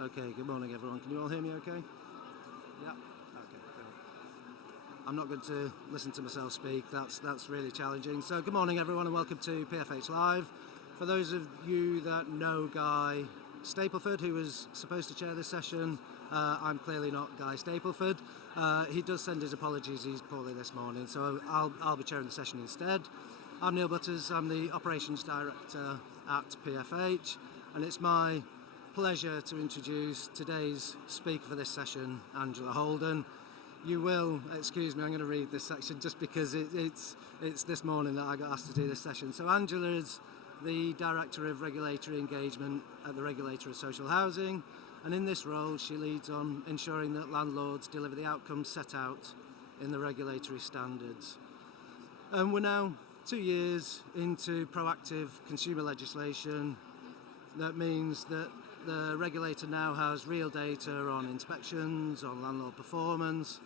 Okay, good morning everyone. Can you all hear me okay? Yeah? Okay, great. I'm not going to listen to myself speak, that's really challenging. So good morning everyone and welcome to PFH Live. For those of you that know Guy Stapleford, who was supposed to chair this session, I'm clearly not Guy Stapleford. He does send his apologies, he's poorly this morning, so I'll be chairing the session instead. I'm Neil Butters, I'm the Operations Director at PFH, and it's my pleasure to introduce today's speaker for this session, Angela Holden. You will excuse me, I'm going to read this section just because it's this morning that I got asked to do this session. So Angela is the Director of Regulatory Engagement at the Regulator of Social Housing, and in this role she leads on ensuring that landlords deliver the outcomes set out in the regulatory standards. And we're now 2 years into proactive consumer legislation. That means that the regulator now has real data on inspections, on landlord performance,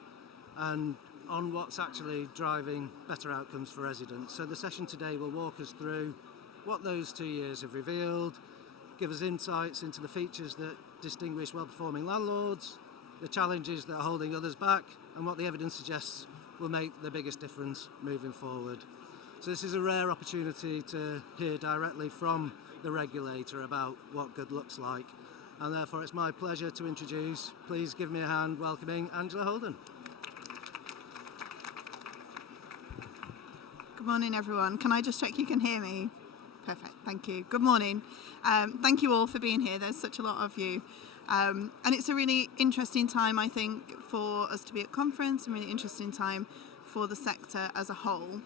and on what's actually driving better outcomes for residents. So the session today will walk us through what those 2 years have revealed, give us insights into the features that distinguish well-performing landlords, the challenges that are holding others back, and what the evidence suggests will make the biggest difference moving forward. So this is a rare opportunity to hear directly from the regulator about what good looks like. And therefore it's my pleasure to introduce, please give me a hand welcoming Angela Holden. Good morning everyone. Can I just check you can hear me? Perfect, thank you. Good morning. Thank you all for being here. There's such a lot of you. And it's a really interesting time, I think, for us to be at conference, a really interesting time for the sector as a whole.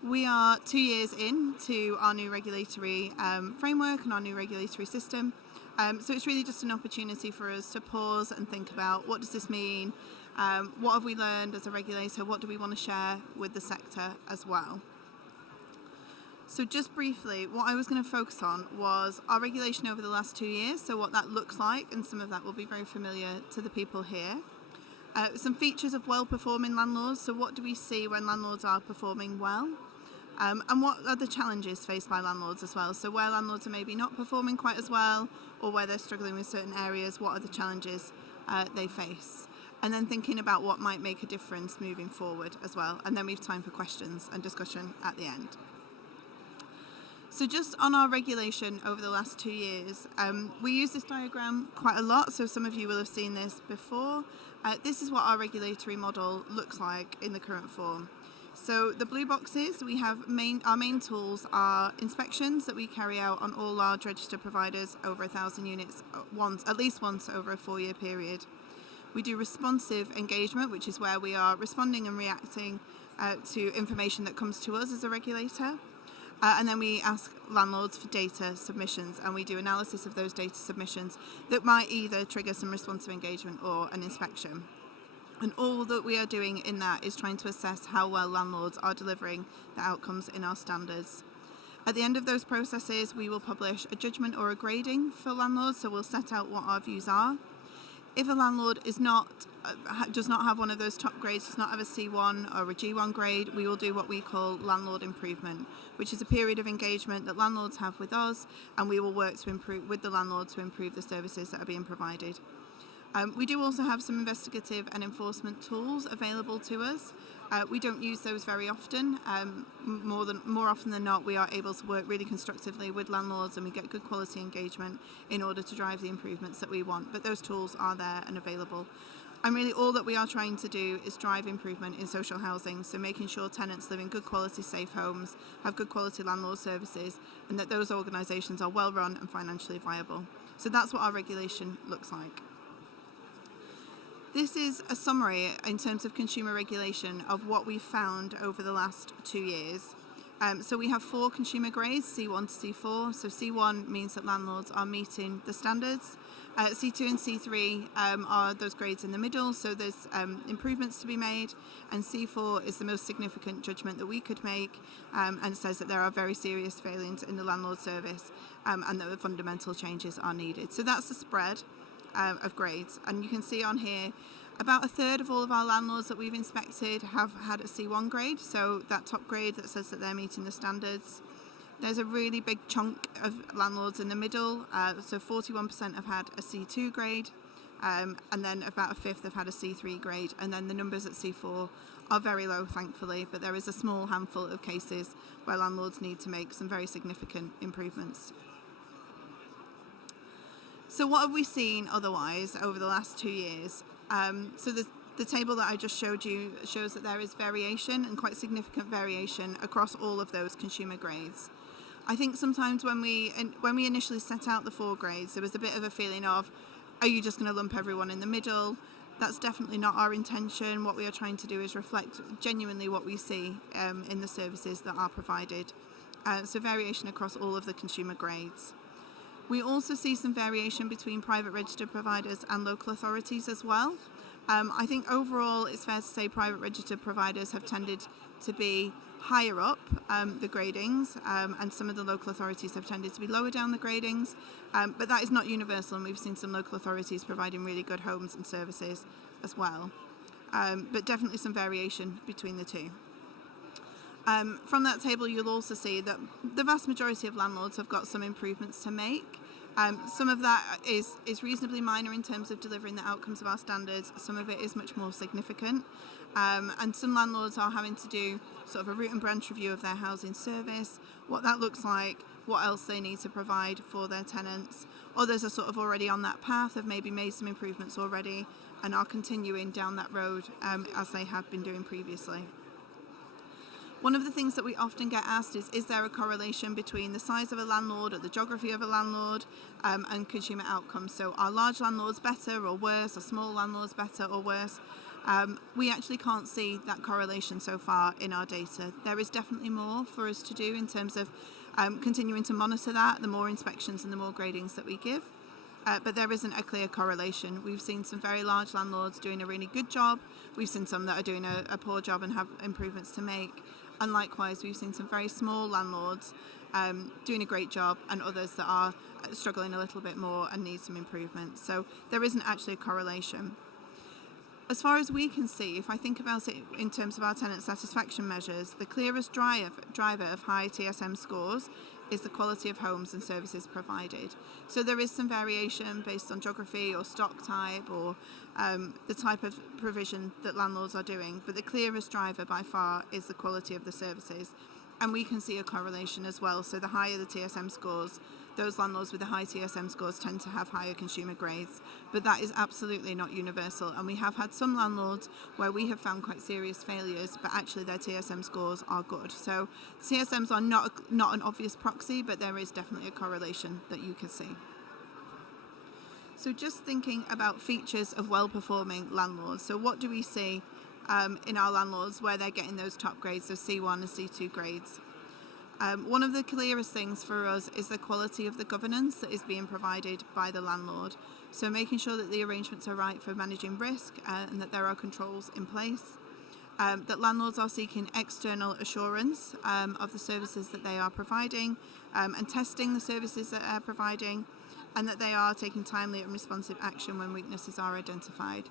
We are 2 years into our new regulatory framework and our new regulatory system. So it's really just an opportunity for us to pause and think about what does this mean, what have we learned as a regulator, what do we want to share with the sector as well. So just briefly, what I was going to focus on was our regulation over the last 2 years, so what that looks like, and some of that will be very familiar to the people here. Some features of well-performing landlords, so what do we see when landlords are performing well? And what are the challenges faced by landlords as well? So where landlords are maybe not performing quite as well, or where they're struggling with certain areas, what are the challenges they face? And then thinking about what might make a difference moving forward as well. And then we have time for questions and discussion at the end. So just on our regulation over the last 2 years, we use this diagram quite a lot, so some of you will have seen this before. This is what our regulatory model looks like in the current form. So the blue boxes, we have our main tools are inspections that we carry out on all large registered providers over 1,000 units at least once over a 4-year period. We do responsive engagement, which is where we are responding and reacting to information that comes to us as a regulator. And then we ask landlords for data submissions, and we do analysis of those data submissions that might either trigger some responsive engagement or an inspection. And all that we are doing in that is trying to assess how well landlords are delivering the outcomes in our standards. At the end of those processes, we will publish a judgment or a grading for landlords, so we'll set out what our views are. If a landlord does not have one of those top grades, does not have a C1 or a G1 grade, we will do what we call landlord improvement, which is a period of engagement that landlords have with us, and we will work to improve with the landlord to improve the services that are being provided. We do also have some investigative and enforcement tools available to us. We don't use those very often. More often than not, we are able to work really constructively with landlords, and we get good quality engagement in order to drive the improvements that we want. But those tools are there and available. And really all that we are trying to do is drive improvement in social housing, so making sure tenants live in good quality safe homes, have good quality landlord services, and that those organisations are well run and financially viable. So that's what our regulation looks like. This is a summary in terms of consumer regulation of what we've found over the last 2 years. So we have 4 consumer grades, C1 to C4. So C1 means that landlords are meeting the standards. C2 and C3 are those grades in the middle, so there's improvements to be made. And C4 is the most significant judgment that we could make, and says that there are very serious failings in the landlord service, and that fundamental changes are needed. So that's the spread of grades, and you can see on here about a third of all of our landlords that we've inspected have had a C1 grade, so that top grade that says that they're meeting the standards. There's a really big chunk of landlords in the middle, so 41% have had a C2 grade, and then about a fifth have had a C3 grade, and then the numbers at C4 are very low, thankfully, but there is a small handful of cases where landlords need to make some very significant improvements. So what have we seen otherwise over the last 2 years? So the table that I just showed you shows that there is variation, and quite significant variation, across all of those consumer grades. I think sometimes when we initially set out the 4 grades, there was a bit of a feeling of, are you just going to lump everyone in the middle? That's definitely not our intention. What we are trying to do is reflect genuinely what we see in the services that are provided. So variation across all of the consumer grades. We also see some variation between private registered providers and local authorities as well. I think overall it's fair to say private registered providers have tended to be higher up the gradings, and some of the local authorities have tended to be lower down the gradings, but that is not universal, and we've seen some local authorities providing really good homes and services as well, but definitely some variation between the two. From that table you'll also see that the vast majority of landlords have got some improvements to make. Some of that is reasonably minor in terms of delivering the outcomes of our standards. Some of it is much more significant. And some landlords are having to do sort of a root and branch review of their housing service, what that looks like, what else they need to provide for their tenants. Others are sort of already on that path, have maybe made some improvements already and are continuing down that road as they have been doing previously. One of the things that we often get asked is there a correlation between the size of a landlord or the geography of a landlord and consumer outcomes? So are large landlords better or worse? Are small landlords better or worse? We actually can't see that correlation so far in our data. There is definitely more for us to do in terms of continuing to monitor that, the more inspections and the more gradings that we give. But there isn't a clear correlation. We've seen some very large landlords doing a really good job. We've seen some that are doing a poor job and have improvements to make. And likewise, we've seen some very small landlords doing a great job, and others that are struggling a little bit more and need some improvement. So there isn't actually a correlation. As far as we can see, if I think about it in terms of our tenant satisfaction measures, the clearest driver of high TSM scores is the quality of homes and services provided. So there is some variation based on geography or stock type or the type of provision that landlords are doing, but the clearest driver by far is the quality of the services. And we can see a correlation as well. So the higher the TSM scores, those landlords with the high TSM scores tend to have higher consumer grades, but that is absolutely not universal. And we have had some landlords where we have found quite serious failures, but actually their TSM scores are good. So TSMs are not an obvious proxy, but there is definitely a correlation that you can see. So just thinking about features of well-performing landlords. So what do we see in our landlords where they're getting those top grades of C1 and C2 grades? One of the clearest things for us is the quality of the governance that is being provided by the landlord. So making sure that the arrangements are right for managing risk and that there are controls in place. That landlords are seeking external assurance of the services that they are providing and testing the services that they're providing, and that they are taking timely and responsive action when weaknesses are identified.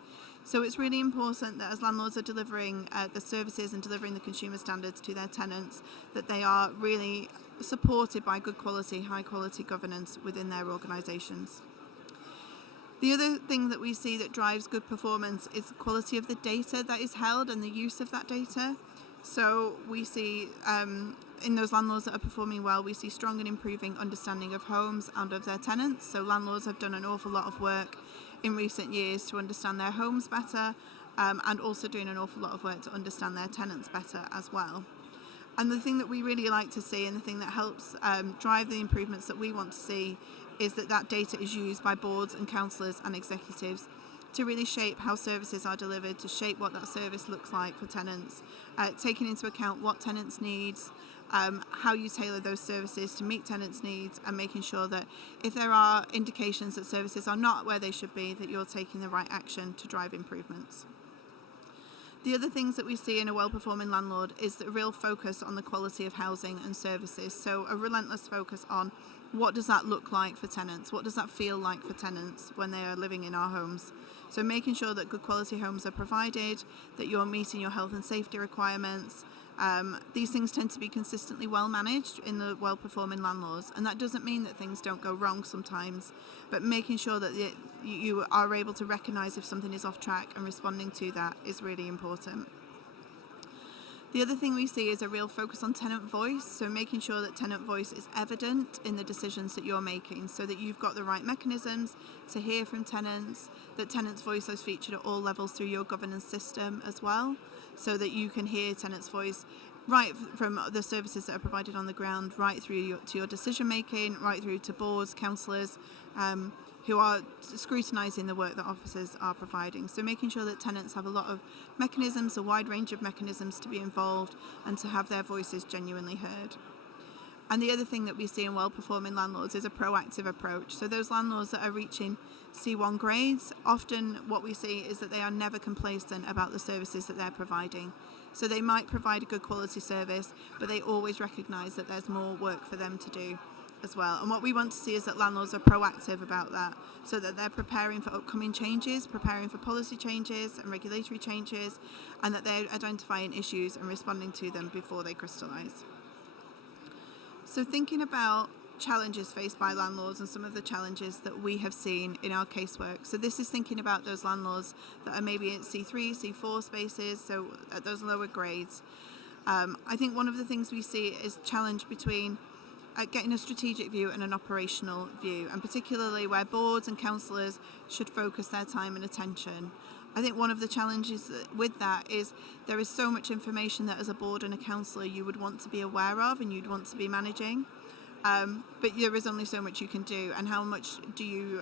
So it's really important that as landlords are delivering the services and delivering the consumer standards to their tenants, that they are really supported by good quality, high quality governance within their organisations. The other thing that we see that drives good performance is the quality of the data that is held and the use of that data. So we see in those landlords that are performing well, we see strong and improving understanding of homes and of their tenants. So landlords have done an awful lot of work in recent years to understand their homes better, and also doing an awful lot of work to understand their tenants better as well. And the thing that we really like to see, and the thing that helps drive the improvements that we want to see, is that data is used by boards and councillors and executives to really shape how services are delivered, to shape what that service looks like for tenants, taking into account what tenants' needs, how you tailor those services to meet tenants' needs, and making sure that if there are indications that services are not where they should be, that you're taking the right action to drive improvements. The other things that we see in a well-performing landlord is the real focus on the quality of housing and services. So a relentless focus on what does that look like for tenants? What does that feel like for tenants when they are living in our homes? So making sure that good quality homes are provided, that you're meeting your health and safety requirements, These things tend to be consistently well managed in the well-performing landlords, and that doesn't mean that things don't go wrong sometimes, but making sure that you are able to recognise if something is off track and responding to that is really important. The other thing we see is a real focus on tenant voice, so making sure that tenant voice is evident in the decisions that you're making, so that you've got the right mechanisms to hear from tenants, that tenants' voice is featured at all levels through your governance system as well, so that you can hear tenants' voice right from the services that are provided on the ground, right through to your decision making, right through to boards, councillors, who are scrutinising the work that officers are providing. So making sure that tenants have a lot of mechanisms, a wide range of mechanisms to be involved and to have their voices genuinely heard. And the other thing that we see in well-performing landlords is a proactive approach. So those landlords that are reaching C1 grades, often what we see is that they are never complacent about the services that they're providing. So they might provide a good quality service, but they always recognise that there's more work for them to do as well. And what we want to see is that landlords are proactive about that, so that they're preparing for upcoming changes, preparing for policy changes and regulatory changes, and that they're identifying issues and responding to them before they crystallise. So thinking about challenges faced by landlords and some of the challenges that we have seen in our casework. So this is thinking about those landlords that are maybe in C3, C4 spaces, so at those lower grades. I think one of the things we see is challenge between getting a strategic view and an operational view, and particularly where boards and councillors should focus their time and attention. I think one of the challenges with that is there is so much information that as a board and a councillor you would want to be aware of and you'd want to be managing, but there is only so much you can do. And how much do you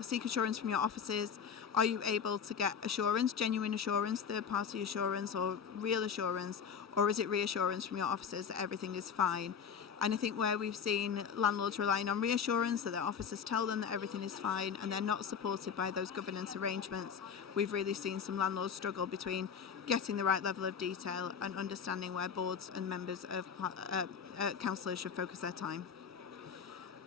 seek assurance from your offices? Are you able to get assurance, genuine assurance, third-party assurance or real assurance, or is it reassurance from your offices that everything is fine? And I think where we've seen landlords relying on reassurance that their officers tell them that everything is fine and they're not supported by those governance arrangements, we've really seen some landlords struggle between getting the right level of detail and understanding where boards and members of councillors should focus their time.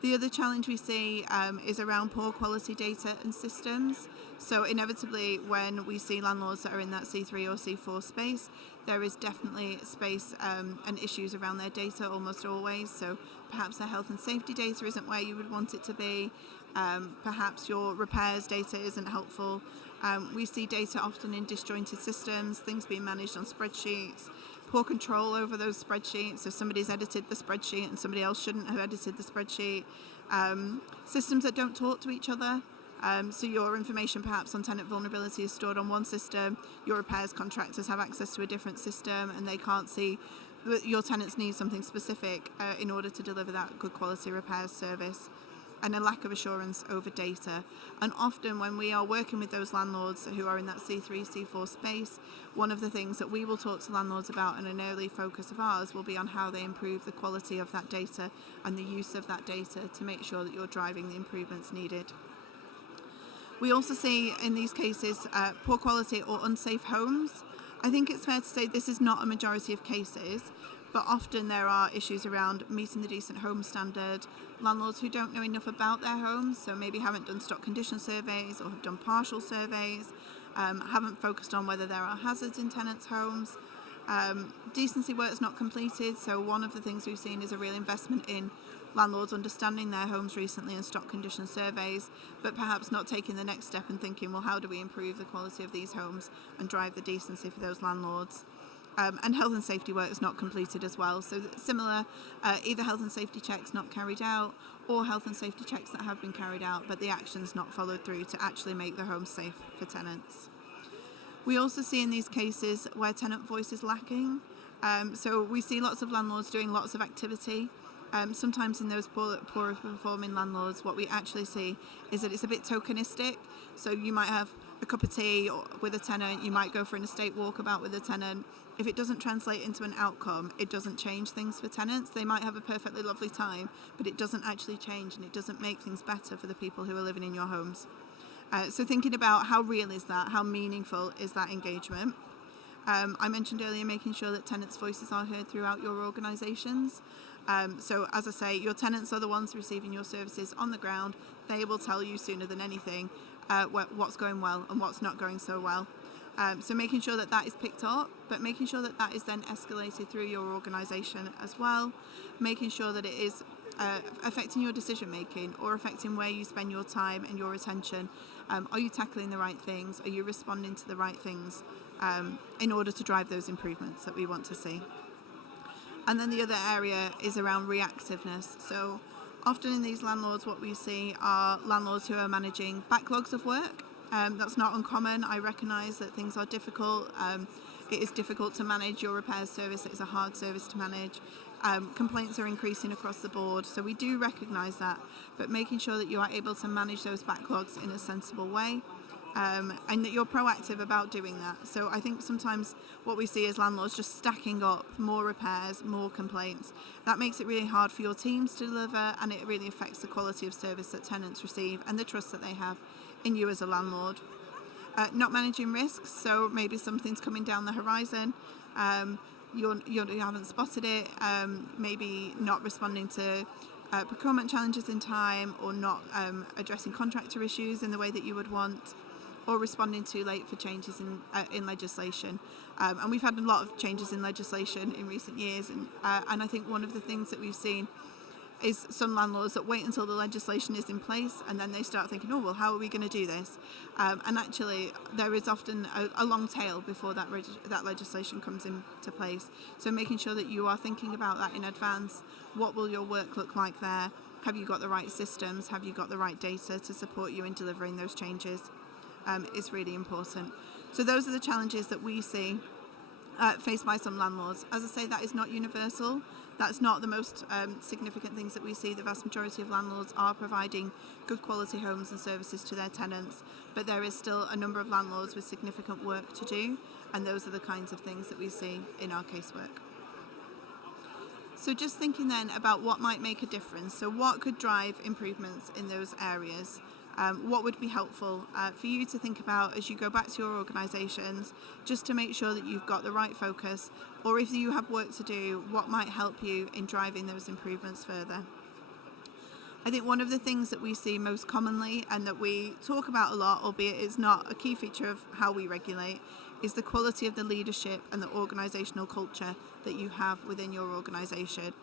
The other challenge we see is around poor quality data and systems. So inevitably when we see landlords that are in that C3 or C4 space, there is definitely space and issues around their data almost always. So perhaps their health and safety data isn't where you would want it to be. Perhaps your repairs data isn't helpful. We see data often in disjointed systems, things being managed on spreadsheets, poor control over those spreadsheets. So somebody's edited the spreadsheet and somebody else shouldn't have edited the spreadsheet. Systems that don't talk to each other. So your information perhaps on tenant vulnerability is stored on one system, your repairs contractors have access to a different system and they can't see that your tenants need something specific in order to deliver that good quality repairs service, and a lack of assurance over data. And often when we are working with those landlords who are in that C3, C4 space, one of the things that we will talk to landlords about and an early focus of ours will be on how they improve the quality of that data and the use of that data to make sure that you're driving the improvements needed. We also see in these cases poor quality or unsafe homes. I think it's fair to say this is not a majority of cases, but often there are issues around meeting the decent home standard, landlords who don't know enough about their homes, so maybe haven't done stock condition surveys or have done partial surveys, haven't focused on whether there are hazards in tenants' homes. Decency work is not completed, so one of the things we've seen is a real investment in landlords understanding their homes recently and stock condition surveys, but perhaps not taking the next step and thinking, well, how do we improve the quality of these homes and drive the decency for those landlords? And health and safety work is not completed as well. So similar, either health and safety checks not carried out or health and safety checks that have been carried out, but the actions not followed through to actually make the home safe for tenants. We also see in these cases where tenant voice is lacking. So we see lots of landlords doing lots of activity. Sometimes in those poor performing landlords, what we actually see is that it's a bit tokenistic. So you might have a cup of tea with a tenant, you might go for an estate walkabout with a tenant. If it doesn't translate into an outcome, it doesn't change things for tenants. They might have a perfectly lovely time, but it doesn't actually change and it doesn't make things better for the people who are living in your homes. So thinking about how real is that, how meaningful is that engagement? I mentioned earlier making sure that tenants' voices are heard throughout your organisations. So as I say, your tenants are the ones receiving your services on the ground. They will tell you sooner than anything what's going well and what's not going so well. So making sure that that is picked up, but making sure that that is then escalated through your organisation as well, making sure that it is affecting your decision making or affecting where you spend your time and your attention. Are you tackling the right things? Are you responding to the right things in order to drive those improvements that we want to see? And then the other area is around reactiveness. So often in these landlords, what we see are landlords who are managing backlogs of work. That's not uncommon. I recognise that things are difficult. It is difficult to manage your repairs service. It is a hard service to manage. Complaints are increasing across the board, so we do recognise that, but making sure that you are able to manage those backlogs in a sensible way, and that you're proactive about doing that. So I think sometimes what we see is landlords just stacking up more repairs, more complaints. That makes it really hard for your teams to deliver, and it really affects the quality of service that tenants receive and the trust that they have in you as a landlord. Not managing risks, so maybe something's coming down the horizon, you haven't spotted it, maybe not responding to procurement challenges in time, or not addressing contractor issues in the way that you would want, or responding too late for changes in legislation. And we've had a lot of changes in legislation in recent years, and I think one of the things that we've seen is some landlords that wait until the legislation is in place and then they start thinking, oh, well, how are we going to do this? And actually, there is often a long tail before that legislation comes into place. So making sure that you are thinking about that in advance. What will your work look like there? Have you got the right systems? Have you got the right data to support you in delivering those changes? Is really important. So those are the challenges that we see faced by some landlords. As I say, that is not universal. That's not the most significant things that we see. The vast majority of landlords are providing good quality homes and services to their tenants, but there is still a number of landlords with significant work to do, and those are the kinds of things that we see in our casework. So just thinking then about what might make a difference. So what could drive improvements in those areas? What would be helpful for you to think about as you go back to your organisations, just to make sure that you've got the right focus, or if you have work to do, what might help you in driving those improvements further? I think one of the things that we see most commonly and that we talk about a lot, albeit it's not a key feature of how we regulate, is the quality of the leadership and the organisational culture that you have within your organisation.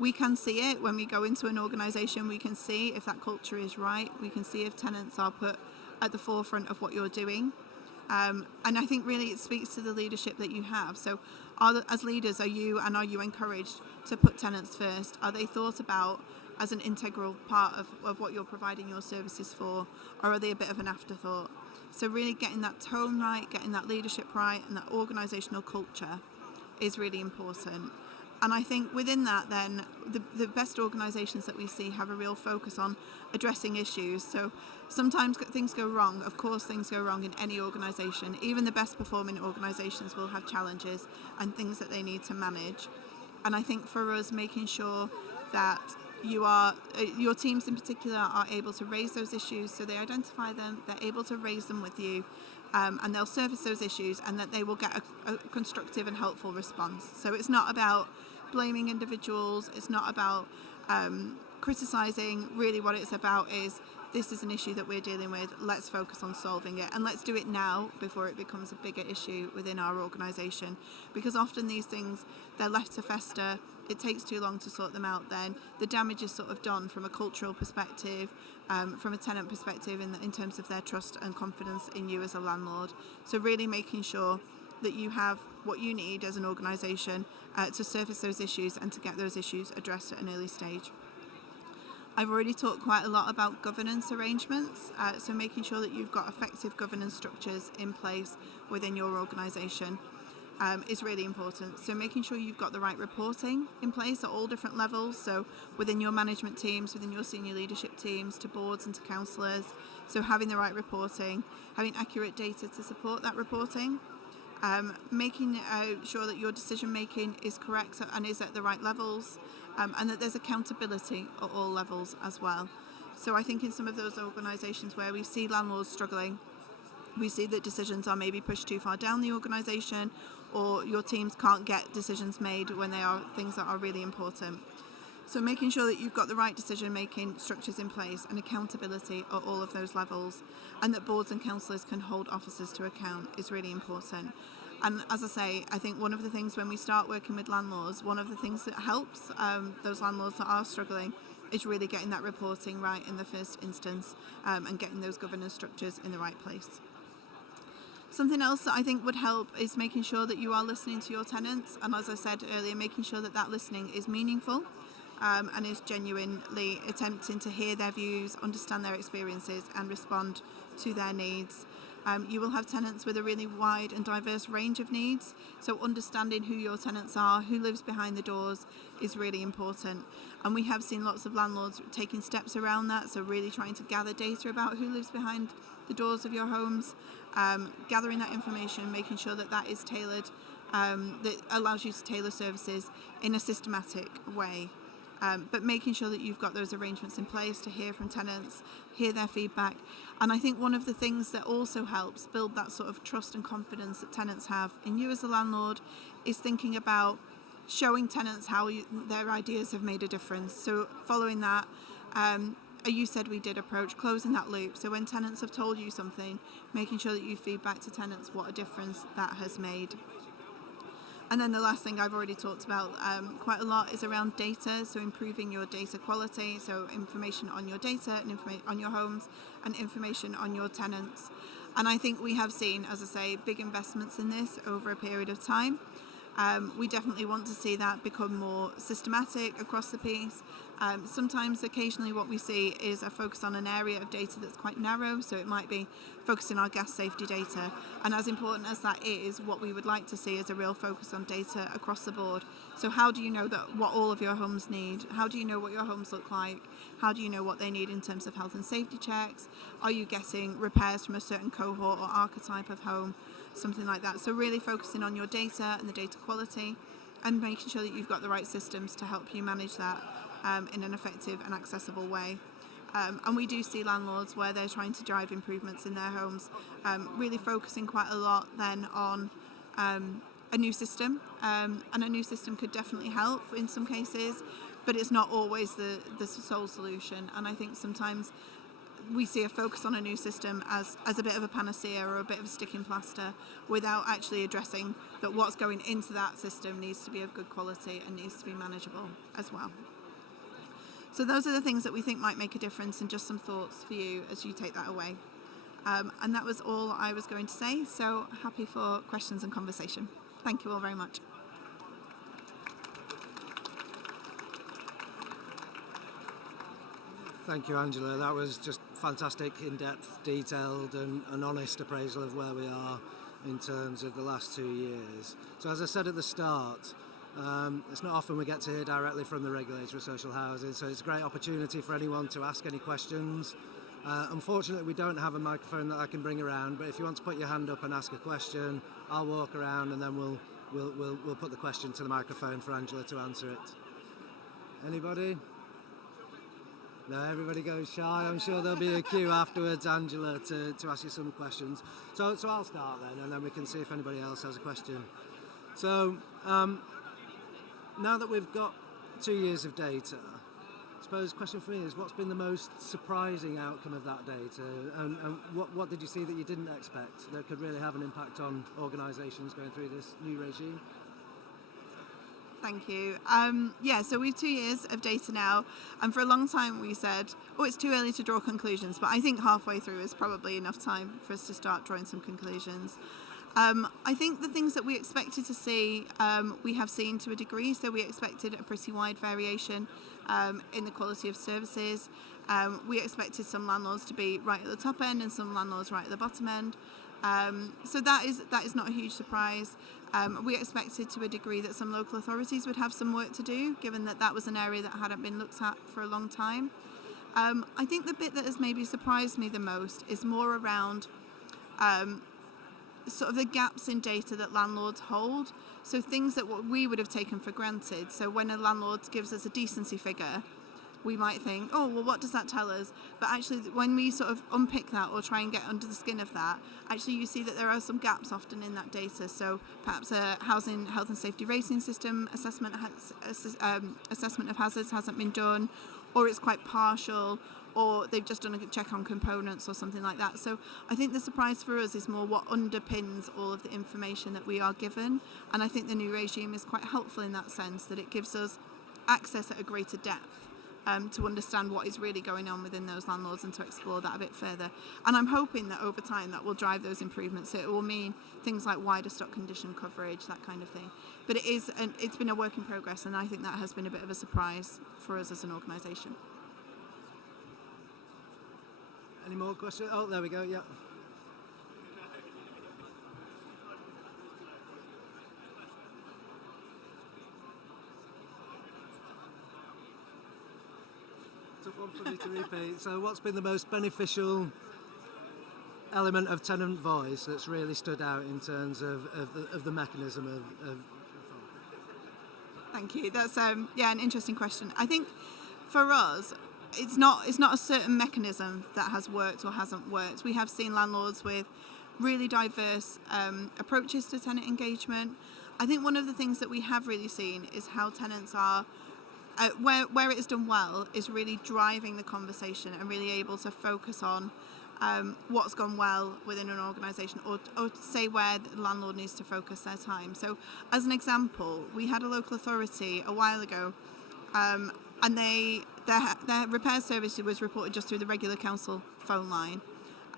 We can see it when we go into an organisation. We can see if that culture is right. We can see if tenants are put at the forefront of what you're doing. And I think really it speaks to the leadership that you have. So as leaders, are you encouraged to put tenants first? Are they thought about as an integral part of what you're providing your services for, or are they a bit of an afterthought? So really getting that tone right, getting that leadership right, and that organisational culture is really important. And I think within that then, the best organisations that we see have a real focus on addressing issues. So sometimes things go wrong. Of course things go wrong in any organisation. Even the best performing organisations will have challenges and things that they need to manage. And I think for us, making sure that your teams in particular are able to raise those issues, so they identify them, they're able to raise them with you, and they'll surface those issues, and that they will get a constructive and helpful response. So it's not about blaming individuals, it's not about criticising. Really what it's about is, this is an issue that we're dealing with, let's focus on solving it, and let's do it now before it becomes a bigger issue within our organisation. Because often these things, they're left to fester, it takes too long to sort them out, then the damage is sort of done from a cultural perspective, from a tenant perspective, in terms of their trust and confidence in you as a landlord. So really making sure that you have what you need as an organisation to surface those issues and to get those issues addressed at an early stage. I've already talked quite a lot about governance arrangements, so making sure that you've got effective governance structures in place within your organisation is really important. So making sure you've got the right reporting in place at all different levels, so within your management teams, within your senior leadership teams, to boards and to councillors. So having the right reporting, having accurate data to support that reporting, making sure that your decision making is correct and is at the right levels, and that there's accountability at all levels as well. So I think in some of those organisations where we see landlords struggling, we see that decisions are maybe pushed too far down the organisation, or your teams can't get decisions made when they are things that are really important. So making sure that you've got the right decision-making structures in place and accountability at all of those levels, and that boards and councillors can hold officers to account is really important. And as I say, I think one of the things when we start working with landlords, one of the things that helps those landlords that are struggling is really getting that reporting right in the first instance, and getting those governance structures in the right place. Something else that I think would help is making sure that you are listening to your tenants, and as I said earlier, making sure that that listening is meaningful, and is genuinely attempting to hear their views, understand their experiences, and respond to their needs. You will have tenants with a really wide and diverse range of needs, so understanding who your tenants are, who lives behind the doors, is really important. And we have seen lots of landlords taking steps around that, so really trying to gather data about who lives behind the doors of your homes, gathering that information, making sure that that is tailored, that allows you to tailor services in a systematic way. But making sure that you've got those arrangements in place to hear from tenants, hear their feedback. And I think one of the things that also helps build that sort of trust and confidence that tenants have in you as a landlord is thinking about showing tenants how their ideas have made a difference. So following that, you said we did approach, closing that loop. So when tenants have told you something, making sure that you feedback to tenants what a difference that has made. And then the last thing I've already talked about quite a lot is around data, so improving your data quality, so information on your data and information on your homes and information on your tenants. And I think we have seen, as I say, big investments in this over a period of time. We definitely want to see that become more systematic across the piece. Sometimes, occasionally, what we see is a focus on an area of data that's quite narrow, so it might be focusing on gas safety data. And as important as that is, what we would like to see is a real focus on data across the board. So how do you know that what all of your homes need? How do you know what your homes look like? How do you know what they need in terms of health and safety checks? Are you getting repairs from a certain cohort or archetype of home? Something like that. So really focusing on your data and the data quality, and making sure that you've got the right systems to help you manage that in an effective and accessible way. And we do see landlords where they're trying to drive improvements in their homes, really focusing quite a lot then on a new system, and a new system could definitely help in some cases, but it's not always the sole solution. And I think sometimes we see a focus on a new system as a bit of a panacea or a bit of a sticking plaster, without actually addressing that what's going into that system needs to be of good quality and needs to be manageable as well. So those are the things that we think might make a difference, and just some thoughts for you as you take that away. And that was all I was going to say, so happy for questions and conversation. Thank you all very much. Thank you, Angela. That was just fantastic, in-depth, detailed and honest appraisal of where we are in terms of the last 2 years. So as I said at the start, it's not often we get to hear directly from the regulator of social housing, so it's a great opportunity for anyone to ask any questions. Unfortunately, we don't have a microphone that I can bring around, but if you want to put your hand up and ask a question, I'll walk around and then we'll put the question to the microphone for Angela to answer it. Anybody? No, everybody goes shy. I'm sure there'll be a queue afterwards, Angela, to ask you some questions. So I'll start then, and then we can see if anybody else has a question. So now that we've got 2 years of data, I suppose the question for me is, what's been the most surprising outcome of that data, and what did you see that you didn't expect that could really have an impact on organisations going through this new regime? Thank you. So we've 2 years of data now, and for a long time we said, it's too early to draw conclusions, but I think halfway through is probably enough time for us to start drawing some conclusions. I think the things that we expected to see, we have seen to a degree, so we expected a pretty wide variation in the quality of services. We expected some landlords to be right at the top end and some landlords right at the bottom end. So that is not a huge surprise. We expected to a degree that some local authorities would have some work to do, given that was an area that hadn't been looked at for a long time. I think the bit that has maybe surprised me the most is more around sort of the gaps in data that landlords hold. So things that what we would have taken for granted. So when a landlord gives us a decency figure, we might think, oh, well, what does that tell us? But actually, when we sort of unpick that or try and get under the skin of that, actually you see that there are some gaps often in that data. So perhaps a housing health and safety rating system assessment of hazards hasn't been done, or it's quite partial, or they've just done a check on components or something like that. So I think the surprise for us is more what underpins all of the information that we are given. And I think the new regime is quite helpful in that sense, that it gives us access at a greater depth to understand what is really going on within those landlords and to explore that a bit further. And I'm hoping that over time that will drive those improvements. So it will mean things like wider stock condition coverage, that kind of thing. But it's been a work in progress, and I think that has been a bit of a surprise for us as an organisation. Any more questions? Oh, there we go, yeah. Tough one for me to repeat. So what's been the most beneficial element of tenant voice that's really stood out in terms of the mechanism of Thank you. That's an interesting question. I think for us, it's not a certain mechanism that has worked or hasn't worked. We have seen landlords with really diverse approaches to tenant engagement. I think one of the things that we have really seen is how tenants are, where it is done well, is really driving the conversation and really able to focus on what's gone well within an organisation, or say where the landlord needs to focus their time. So as an example, we had a local authority a while ago, and their repair service was reported just through the regular council phone line,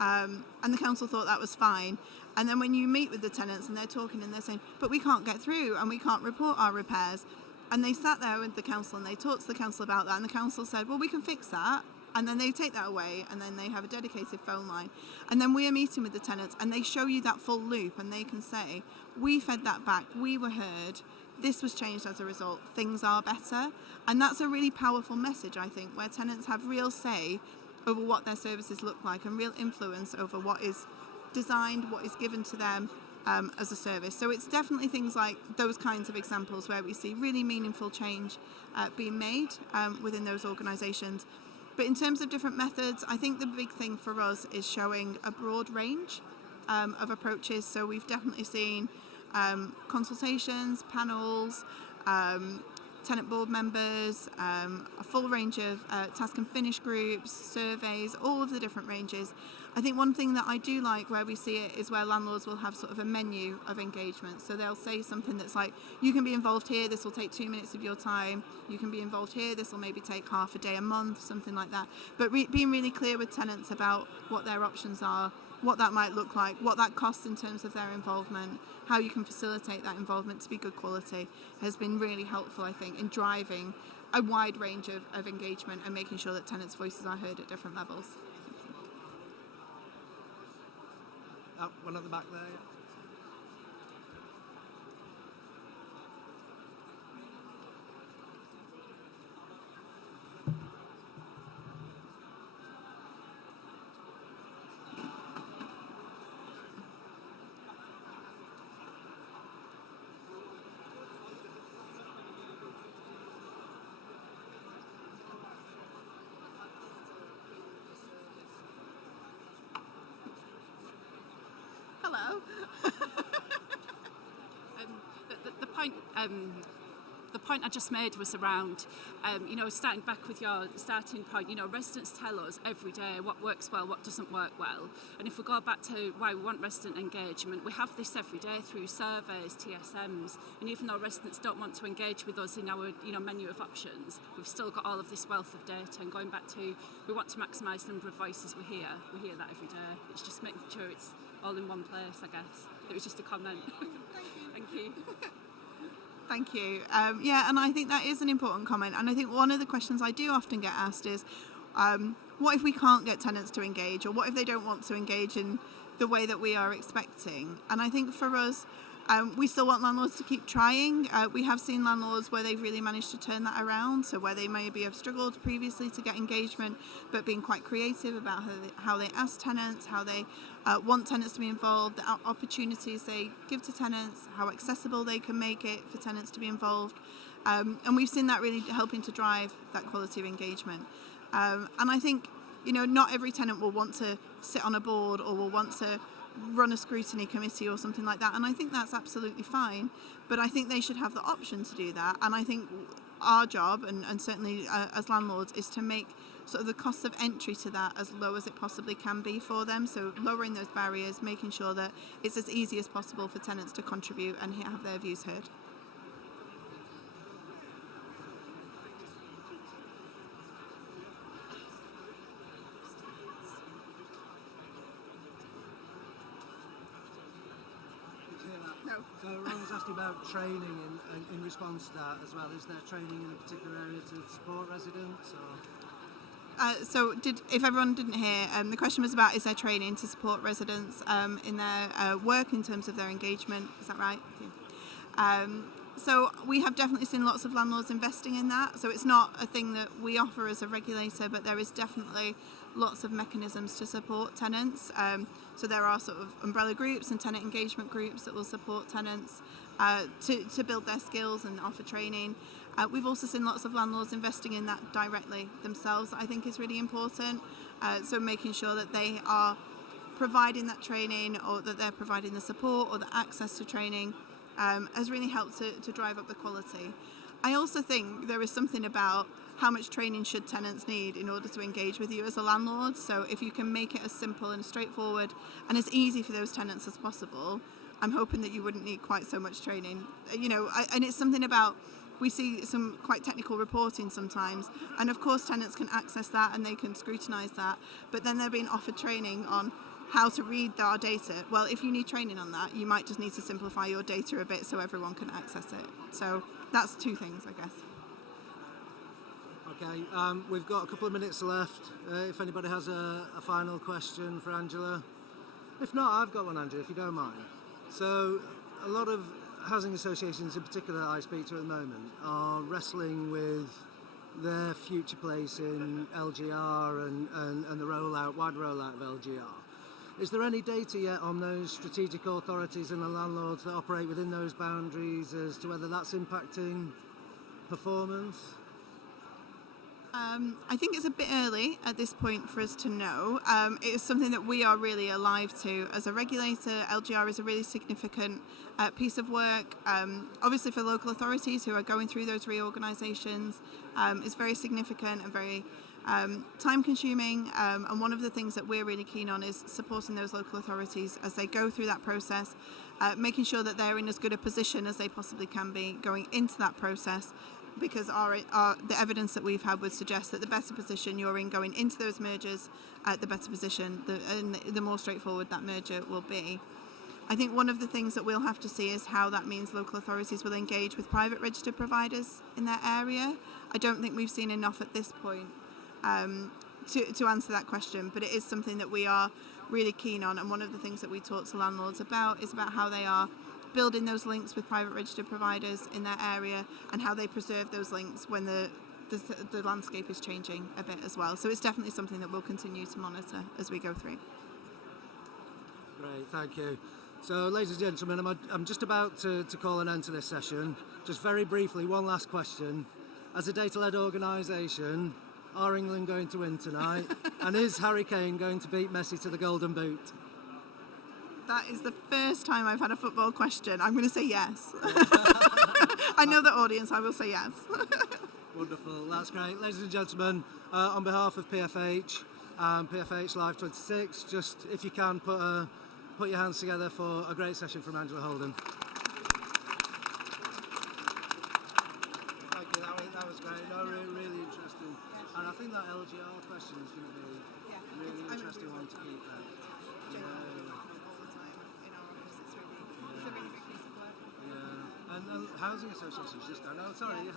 and the council thought that was fine. And then when you meet with the tenants and they're talking and they're saying, but we can't get through and we can't report our repairs, and they sat there with the council and they talked to the council about that, and the council said, well, we can fix that. And then they take that away, and then they have a dedicated phone line. And then we are meeting with the tenants, and they show you that full loop, and they can say, we fed that back, we were heard, this was changed as a result, things are better. And that's a really powerful message, I think, where tenants have real say over what their services look like and real influence over what is designed, what is given to them as a service. So it's definitely things like those kinds of examples where we see really meaningful change being made within those organisations. But in terms of different methods, I think the big thing for us is showing a broad range of approaches. So we've definitely seen consultations, panels, tenant board members, a full range of task and finish groups, surveys, all of the different ranges. I think one thing that I do like where we see it is where landlords will have sort of a menu of engagement. So they'll say something that's like, you can be involved here, this will take 2 minutes of your time. You can be involved here, this will maybe take half a day a month, something like that. But being really clear with tenants about what their options are, what that might look like, what that costs in terms of their involvement, how you can facilitate that involvement to be good quality, has been really helpful, I think, in driving a wide range of engagement and making sure that tenants' voices are heard at different levels. One at the back there. Hello. The point I just made was around, starting back with your starting point, residents tell us every day what works well, what doesn't work well. And if we go back to why we want resident engagement, we have this every day through surveys, TSMs, and even though residents don't want to engage with us in our menu of options, we've still got all of this wealth of data. And going back to, we want to maximise the number of voices we hear that every day. It's just making sure it's all in one place, I guess. It was just a comment. Thank you. Thank you. And I think that is an important comment. And I think one of the questions I do often get asked is, what if we can't get tenants to engage, or what if they don't want to engage in the way that we are expecting? And I think for us, We still want landlords to keep trying. We have seen landlords where they've really managed to turn that around, so where they maybe have struggled previously to get engagement, but being quite creative about how they ask tenants, how they want tenants to be involved, the opportunities they give to tenants, how accessible they can make it for tenants to be involved. And we've seen that really helping to drive that quality of engagement. And I think, not every tenant will want to sit on a board or will want to run a scrutiny committee or something like that, and I think that's absolutely fine, but I think they should have the option to do that. And I think our job, and certainly as landlords, is to make sort of the cost of entry to that as low as it possibly can be for them, so lowering those barriers, making sure that it's as easy as possible for tenants to contribute and have their views heard. No. So Ron was asking about training in response to that as well. Is there training in a particular area to support residents? Or? If everyone didn't hear, the question was about, is there training to support residents in their work in terms of their engagement? Is that right? Yeah. So we have definitely seen lots of landlords investing in that. So it's not a thing that we offer as a regulator, but there is definitely lots of mechanisms to support tenants. So there are sort of umbrella groups and tenant engagement groups that will support tenants to build their skills and offer training. We've also seen lots of landlords investing in that directly themselves, that I think is really important. So making sure that they are providing that training, or that they're providing the support or the access to training, has really helped to drive up the quality. I also think there is something about how much training should tenants need in order to engage with you as a landlord. So if you can make it as simple and straightforward and as easy for those tenants as possible, I'm hoping that you wouldn't need quite so much training. And it's something about, we see some quite technical reporting sometimes, and of course tenants can access that and they can scrutinise that, but then they're being offered training on how to read our data. Well, if you need training on that, you might just need to simplify your data a bit so everyone can access it. So that's two things, I guess. Okay, we've got a couple of minutes left. If anybody has a final question for Angela. If not, I've got one, Angela, if you don't mind. So a lot of housing associations in particular that I speak to at the moment are wrestling with their future place in LGR and the wider rollout of LGR. Is there any data yet on those strategic authorities and the landlords that operate within those boundaries as to whether that's impacting performance? I think it's a bit early at this point for us to know. It is something that we are really alive to as a regulator. LGR is a really significant piece of work. Obviously for local authorities who are going through those reorganisations, it's very significant and very time consuming, and one of the things that we're really keen on is supporting those local authorities as they go through that process, making sure that they're in as good a position as they possibly can be going into that process, because the evidence that we've had would suggest that the better position you're in going into those mergers, the better position and the more straightforward that merger will be. I think one of the things that we'll have to see is how that means local authorities will engage with private registered providers in their area. I don't think we've seen enough at this point to answer that question, but it is something that we are really keen on, and one of the things that we talk to landlords about is about how they are building those links with private registered providers in their area and how they preserve those links when the landscape is changing a bit as well. So it's definitely something that we'll continue to monitor as we go through. Great, thank you. So, ladies and gentlemen, I'm just about to call an end to this session. Just very briefly, one last question. As a data-led organisation, are England going to win tonight? And is Harry Kane going to beat Messi to the Golden Boot? That is the first time I've had a football question. I'm going to say yes. I know the audience, I will say yes. Wonderful, that's great. Ladies and gentlemen, on behalf of PFH and PFH Live 26, just if you can put your hands together for a great session from Angela Holden. Thank you, that was great. No, really interesting. And I think that LGR question is going to be a really interesting one to keep there. And housing associations just don't know. Sorry, no, you're